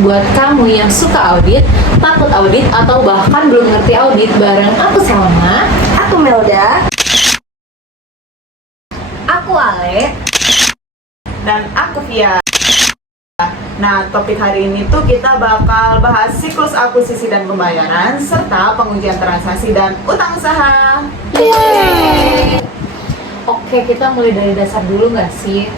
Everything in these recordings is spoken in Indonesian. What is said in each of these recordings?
buat kamu yang suka audit, takut audit, atau bahkan belum ngerti audit. Bareng aku Salma, Aku Melda. Aku Ale. Dan aku Via. Nah, topik hari ini tuh kita bakal bahas siklus akuisisi dan pembayaran serta pengujian transaksi dan utang usaha. Yeay. Oke, kita mulai dari dasar dulu nggak sih?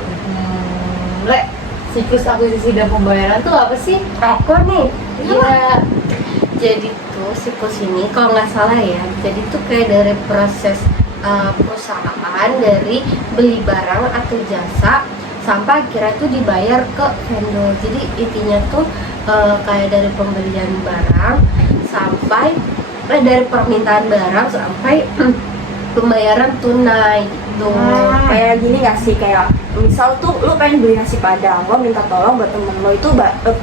Le, siklus akuisisi dan pembayaran tuh apa sih? Aku nih. Iya. Jadi tuh siklus ini kalau nggak salah ya, jadi tuh kayak dari proses perusahaan dari beli barang atau jasa sampai akhirnya tuh dibayar ke vendor. Jadi intinya tuh kayak dari pembelian barang sampai dari permintaan barang sampai pembayaran tunai gitu. Kayak gini gak sih, kayak misal tuh lu pengen beli nasi padang, lo minta tolong buat temen lo itu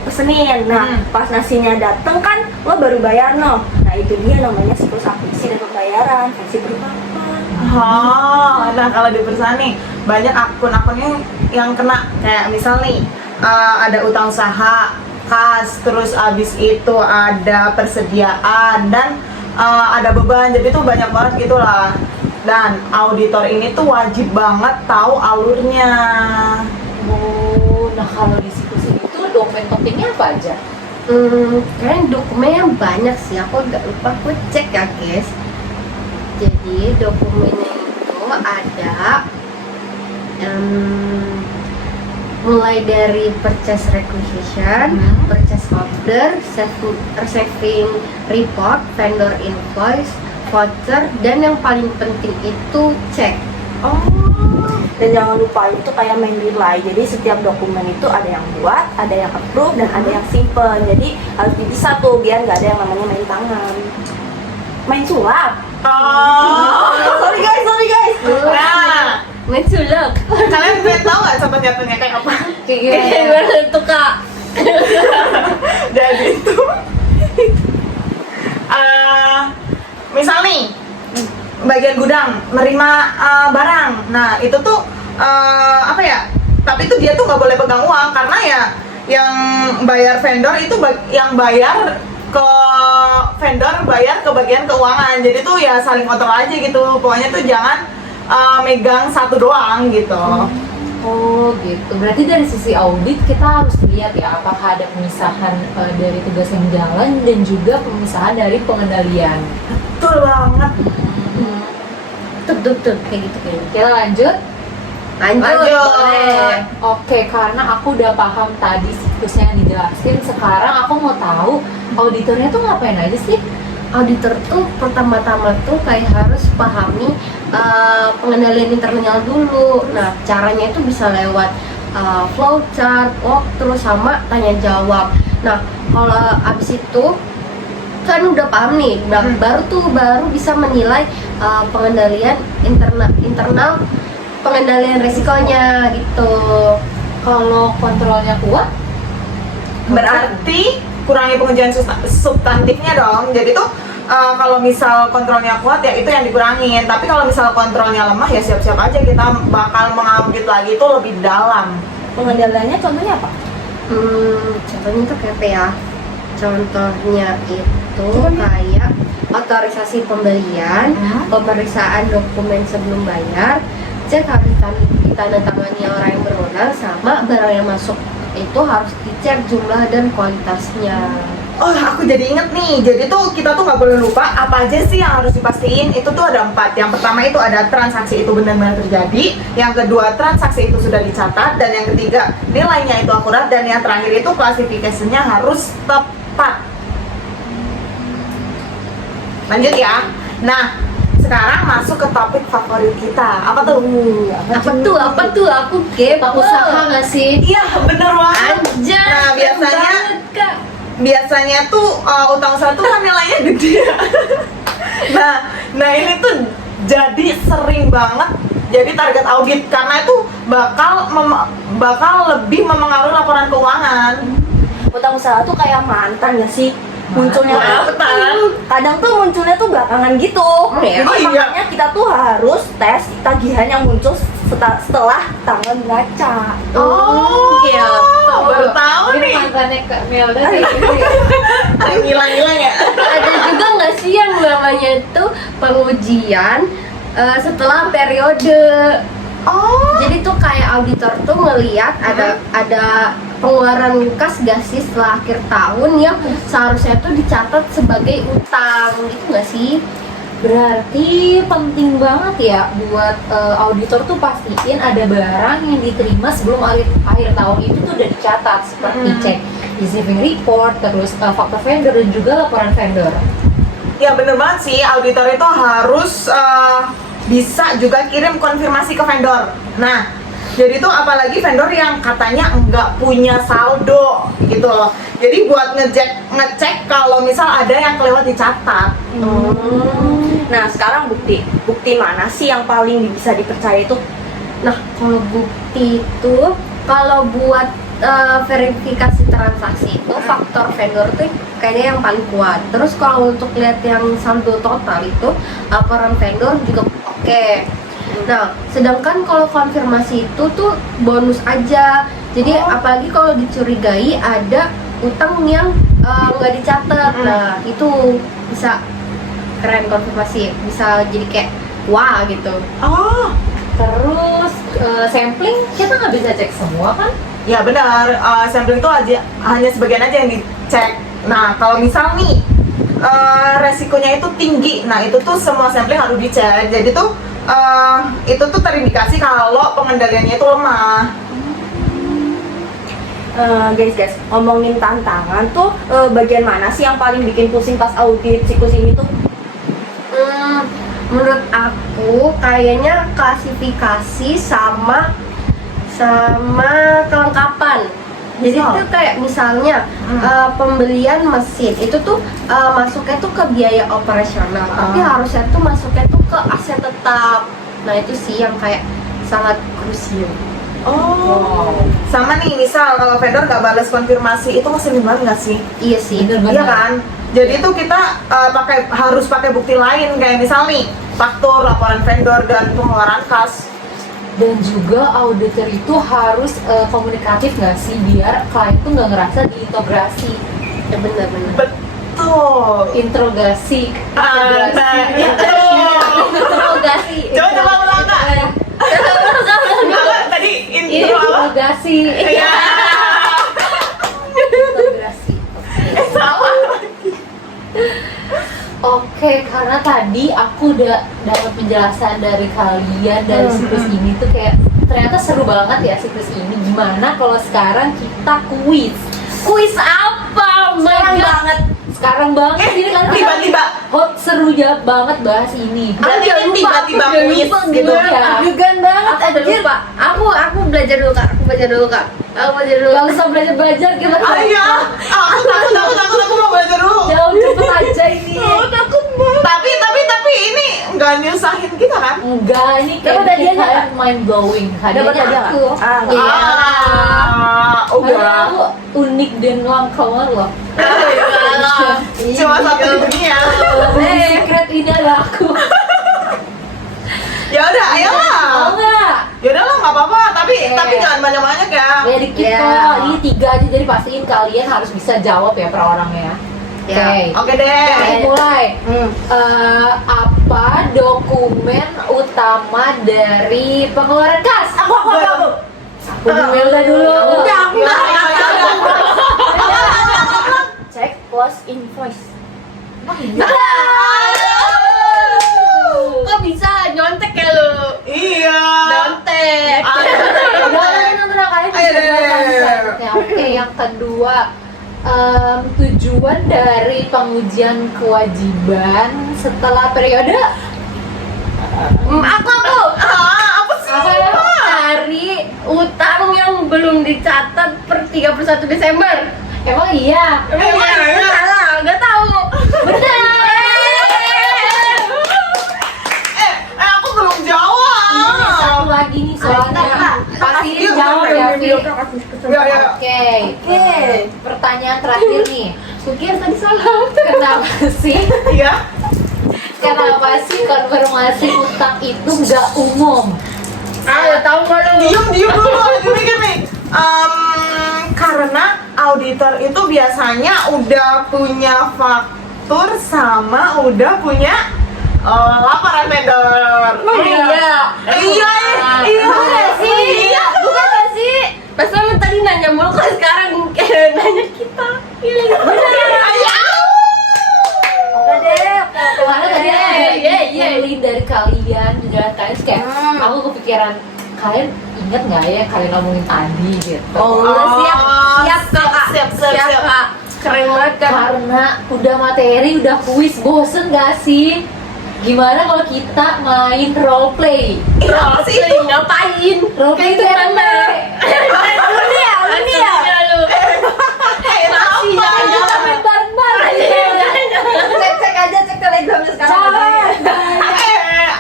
pesenin. Nah pas nasinya dateng kan lo baru bayar no. Nah itu dia namanya siklus akuisisi dan pembayaran versi perbankan. Nah kalau di perusahaan nih banyak akun-akunnya yang kena, kayak misal nih ada utang usaha, kas, terus abis itu ada persediaan dan ada beban, jadi tuh banyak banget gitulah. Dan auditor ini tuh wajib banget tahu alurnya. Oh, nah kalau di siklus ini tuh dokumen pentingnya apa aja? Kayaknya dokumennya banyak sih, aku agak lupa, aku cek ya guys. Jadi dokumennya itu ada mulai dari purchase requisition, purchase order, receiving report, vendor invoice, voucher, dan yang paling penting itu cek. Dan jangan lupa itu kayak main relay. Jadi setiap dokumen itu ada yang buat, ada yang approve, dan ada yang simpen. Jadi harus dipisah tuh biar nggak ada yang namanya main tangan, main sulap. Sorry guys. Nah, Main sulap. kalian pengen tahu nggak contoh-contohnya kayak apa? Kayak gimana tuh kak? Jadi itu misal nih bagian gudang menerima barang. Nah itu tuh apa ya? Tapi itu dia tuh nggak boleh pegang uang karena ya yang bayar vendor itu yang bayar ke vendor bayar ke bagian keuangan. Jadi tuh ya saling kontrol aja gitu. Pokoknya tuh jangan megang satu doang gitu. Oh gitu, berarti dari sisi audit kita harus lihat ya apakah ada pemisahan dari tugas yang jalan dan juga pemisahan dari pengendalian. Betul banget. Tuh kayak gitu kayaknya. Kita lanjut? Lanjut. Boleh. Oke, karena aku udah paham tadi siklusnya yang dijelasin, sekarang aku mau tahu auditornya tuh ngapain aja sih? Auditor tuh pertama-tama tuh kayak harus pahami pengendalian internal dulu. Nah, caranya itu bisa lewat flowchart, walkthrough, sama tanya jawab. Nah, kalau abis itu kan udah paham nih, nah baru bisa menilai pengendalian internal pengendalian risikonya gitu. Kalau kontrolnya kuat? Berarti kurangi pengujian substantifnya dong. Jadi tuh kalau misal kontrolnya kuat ya itu yang dikurangin. Tapi kalau misal kontrolnya lemah ya siap-siap aja kita bakal mengaudit lagi itu lebih dalam. Pengendaliannya contohnya apa? Contohnya tuh kayak apa ya? Contohnya itu kayak otorisasi pembelian, pemeriksaan dokumen sebelum bayar, cek harus ditandatangani orang yang berwenang, sama barang yang masuk itu harus dicek jumlah dan kualitasnya. Oh, aku jadi inget nih. Jadi tuh kita tuh nggak boleh lupa apa aja sih yang harus dipastiin. Itu tuh ada 4. Yang pertama itu ada transaksi itu benar-benar terjadi. Yang kedua transaksi itu sudah dicatat. Dan yang ketiga nilainya itu akurat. Dan yang terakhir itu klasifikasinya harus tepat. Lanjut ya. Nah, sekarang masuk ke topik favorit kita. Apa tuh? Apa tuh? Aku kepo. Usaha nggak sih? Iya, bener banget. Anjay. Nah, biasanya tuh utang usaha tuh kan nilainya gede. nah ini tuh jadi sering banget jadi target audit karena itu bakal lebih memengaruhi laporan keuangan. Utang usaha tuh kayak mantan ya sih, munculnya kadang tuh munculnya tuh belakangan gitu. Ya? Jadi makanya kita tuh harus tes tagihan yang muncul setelah tanggal neraca. Oh, gitu. baru tahu Gini, nih. mantannya Kak Melda kayak gitu ya. Ngilang-ngilang ya. Ada juga nggak sih yang namanya itu pengujian setelah periode. Oh. Jadi tuh kayak auditor tuh ngelihat ada pengeluaran kas gak sih setelah akhir tahun yang seharusnya tuh dicatat sebagai utang gitu nggak sih? Berarti penting banget ya buat auditor tuh pastiin ada barang yang diterima sebelum akhir tahun itu tuh udah dicatat, seperti cek receiving report, terus faktur vendor dan juga laporan vendor. Ya bener banget sih, auditor itu harus bisa juga kirim konfirmasi ke vendor. Nah, jadi tuh apalagi vendor yang katanya nggak punya saldo gitu loh. Jadi buat ngecek kalau misal ada yang kelewat dicatat. Nah sekarang bukti mana sih yang paling bisa dipercaya itu? Nah kalau bukti itu kalau buat verifikasi transaksi itu faktor vendor tuh kayaknya yang paling kuat. Terus kalau untuk lihat yang saldo total itu laporan vendor juga oke. Nah, sedangkan kalau konfirmasi itu tuh bonus aja. Jadi apalagi kalau dicurigai ada utang yang nggak dicatat. Nah, itu bisa keren konfirmasi, bisa jadi kayak wah gitu. Oh, Terus sampling kita nggak bisa cek semua kan? ya benar. Sampling tuh aja hanya sebagian aja yang dicek. Nah, kalau misal nih resikonya itu tinggi, nah itu tuh semua sampling harus dicek. Jadi tuh itu tuh terindikasi kalau pengendaliannya itu lemah. Guys, ngomongin tantangan tuh bagian mana sih yang paling bikin pusing pas audit siklus ini tuh? Menurut aku kayaknya klasifikasi sama kelengkapan. Jadi Misal? itu kayak misalnya pembelian mesin itu tuh masuknya tuh ke biaya operasional, tapi harusnya tuh masuknya tuh ke aset tetap. Nah itu sih yang kayak sangat krusial. Oh, sama nih misal kalau vendor nggak balas konfirmasi itu masih banget nggak sih? Iya sih. Iya kan? Jadi itu kita harus pakai bukti lain kayak misal nih faktur, laporan vendor dan pengeluaran kas. Dan juga auditor itu harus komunikatif nggak sih biar klien tuh nggak ngerasa diintegrasi. Ya benar-benar. Betul. Interogasi. Nah, itu. Interogasi. Coba ulang Kak. Apa tadi intro apa? Interogasi. Iya. Integrasi. Salah. Oke, karena tadi aku udah dapat penjelasan dari kalian dari siklus ini tuh kayak ternyata seru banget ya siklus ini. Gimana kalau sekarang kita kuis? Kuis apa? Sekarang banget ini kan Tiba-tiba. hot seru ya banget bahas ini. Berarti kan tiba-tiba kuis gitu. Ya. Jugan banget. Aku lupa. Aku belajar dulu kak. Gak usah belajar kita. Ah iya. Aku takut aku mau belajar dulu. Jauh cepet aja ini. Tapi ini nggak nyusahin kita kan? Enggak, ini Dapat kayak hadiahnya kita mind blowing. Dapat hadiah nggak? Aku. Ah, nggak. Iya. Udah. Aku unik dan langka banget loh. Cuma satu di dunia. Secret ini ada aku. Ya udah, ayolah. Mau nggak? Ya udah lah, nggak apa-apa. Tapi Oke. jangan banyak-banyak ya. Ya dikit Ya. kok. Ini 3 aja jadi pastiin kalian harus bisa jawab ya per orangnya. Ya. Oke deh. Oke, mulai. Apa dokumen utama dari pengeluaran kas? Aku. Bu Melda dulu. Udah, aku Ya, nggak. ya. Cek post invoice. Kok bisa nyontek ya lu? Iya. Nyontek. Udah, kalian bisa Ayo, jawab kan ayo. selanjutnya. Oke, yang kedua, tujuan dari pengujian kewajiban setelah periode Aku Apa sih? apa ya? cari utang yang belum dicatat per 31 Desember. Emang iya. Salah, nggak tahu. Aku belum jawab. Ini satu lagi nih soalnya. Pasti Yuk, jawab ya, Vi. Ya. Oke. Pertanyaan terakhir nih. Kukira tadi salah. Kenapa sih konfirmasi utang itu nggak umum? Tahu nggak lu? Diam dulu lagi mikir nih. Karena auditor itu biasanya udah punya faktur sama udah punya laporan vendor. Iya. Iya. Bukan sih? Bukan gak sih? Pasal tadi nanya mulu kok sekarang nanya kita. Oke deh, karena tadi Iya. mulai dari kalian menjelaskan itu kayak aku kepikiran kalian inget nggak ya yang kalian ngomongin tadi gitu. Oh, siap kakak. Siap. Kak. Keren banget kan? Karena udah materi, udah kuis, bosen gak sih? Gimana kalau kita main role play? Apa sih itu? Ngapain? Role play itu apa? Lu nih ya. Kita main bareng-bareng. Cek aja telegramnya sekarang.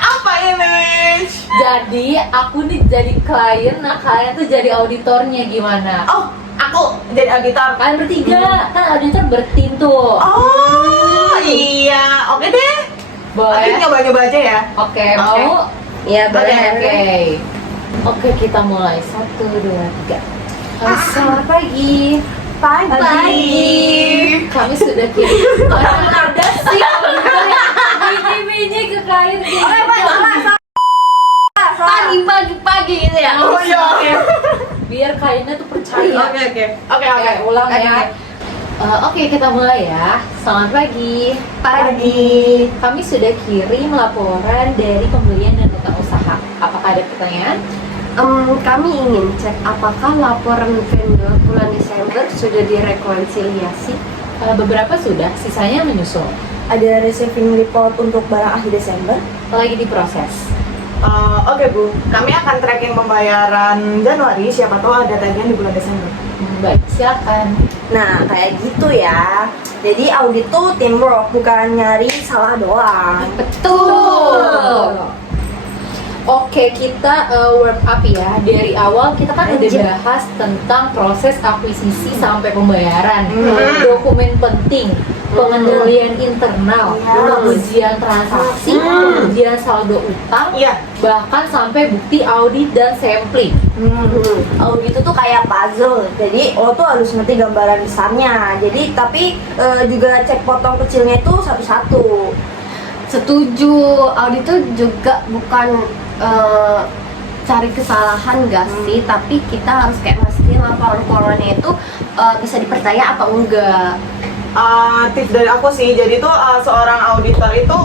Apa ini? Jadi aku nih jadi klien, nah kalian tuh jadi auditornya gimana? Oh, aku jadi auditor. Kalian bertiga, kan auditor bertim tuh. Oh, iya. Oke deh. Nanti Boleh? nyoba-nyoba aja ya. Oke, mau? Iya, Oke. Oke, kita mulai. 1, 2, 3. Selamat pagi. Pagi. Kami sudah kirim. Ada sih auditor yang biji-biji ke klien gitu. Pagi gitu ya. Oh iya. Biar kliennya tuh percaya. Oke. Ulang ya. Oke, kita mulai ya. Selamat pagi. Pagi. Kami sudah kirim laporan dari pembelian dan utang usaha. Apakah ada pertanyaan? Kami ingin cek apakah laporan vendor bulan Desember sudah direkonsiliasi. Beberapa sudah, sisanya menyusul. Ada receiving report untuk barang akhir Desember. Lagi diproses. Oke Bu, kami akan tracking pembayaran Januari. Siapa tahu ada tagihan di bulan Desember. Baik, silakan. Nah, kayak gitu ya. Jadi audit tuh teamwork, bukan nyari salah doang. Betul. Oke, kita warm up ya. Dari awal kita kan udah bahas tentang proses akuisisi sampai pembayaran, dokumen penting, pengendalian internal, pengujian transaksi, pengujian saldo utang, Iya. bahkan sampai bukti audit dan sampling. Audit itu tuh kayak puzzle. Jadi lo tuh harus ngerti gambaran besarnya. Jadi tapi juga cek potong kecilnya itu satu-satu. Setuju, audit itu juga bukan cari kesalahan gak sih, tapi kita harus kayak mastiin laporan keuangannya itu bisa dipercaya apa enggak. Tips dari aku sih, jadi tuh seorang auditor itu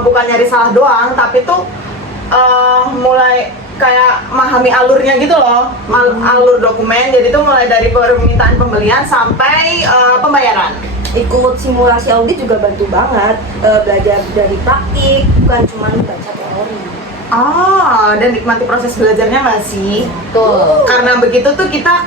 bukan nyari salah doang, tapi tuh mulai kayak memahami alurnya gitu loh, alur dokumen. Jadi tuh mulai dari permintaan pembelian sampai pembayaran. Ikut simulasi audit juga bantu banget, belajar dari praktik, bukan cuma baca teori. Dan nikmati proses belajarnya nggak sih? Betul. Karena begitu tuh kita,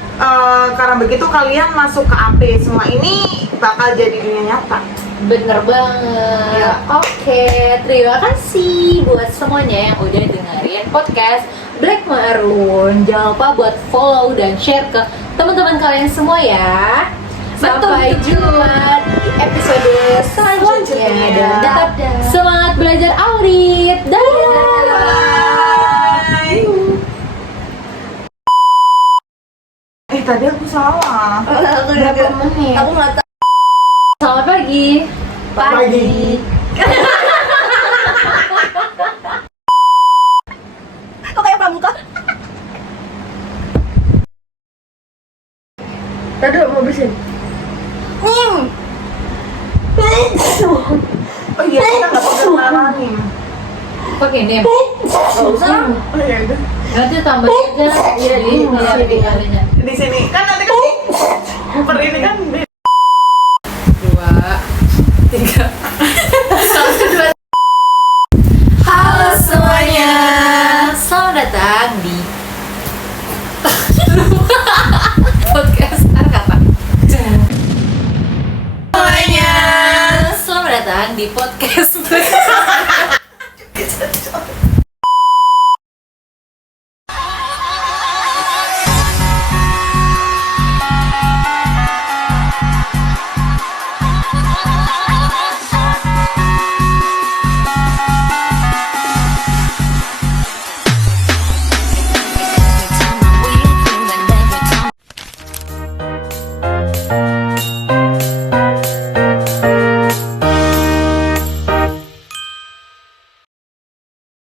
karena begitu kalian masuk ke AP semua ini bakal jadi dunia nyata. Bener banget. Ya. Oke, terima kasih buat semuanya yang udah dengerin podcast Black Maroon. Jangan lupa buat follow dan share ke teman-teman kalian semua ya. Sampai jumpa di episode selanjutnya. Dan tetap semangat belajar audit. Dadah. Bye. Tadi aku salah. Berapa menit? Aku nggak tahu. Selamat pagi. Pagi. Kok kayak pramuka? Tadi mau bersin. Oh iya, kita nggak pakai naranin. Pakai name. Nggak usah. Oh iya, udah. Nanti tambah aja. Iya, di kalinya. Di sini kan nanti kan per ini kan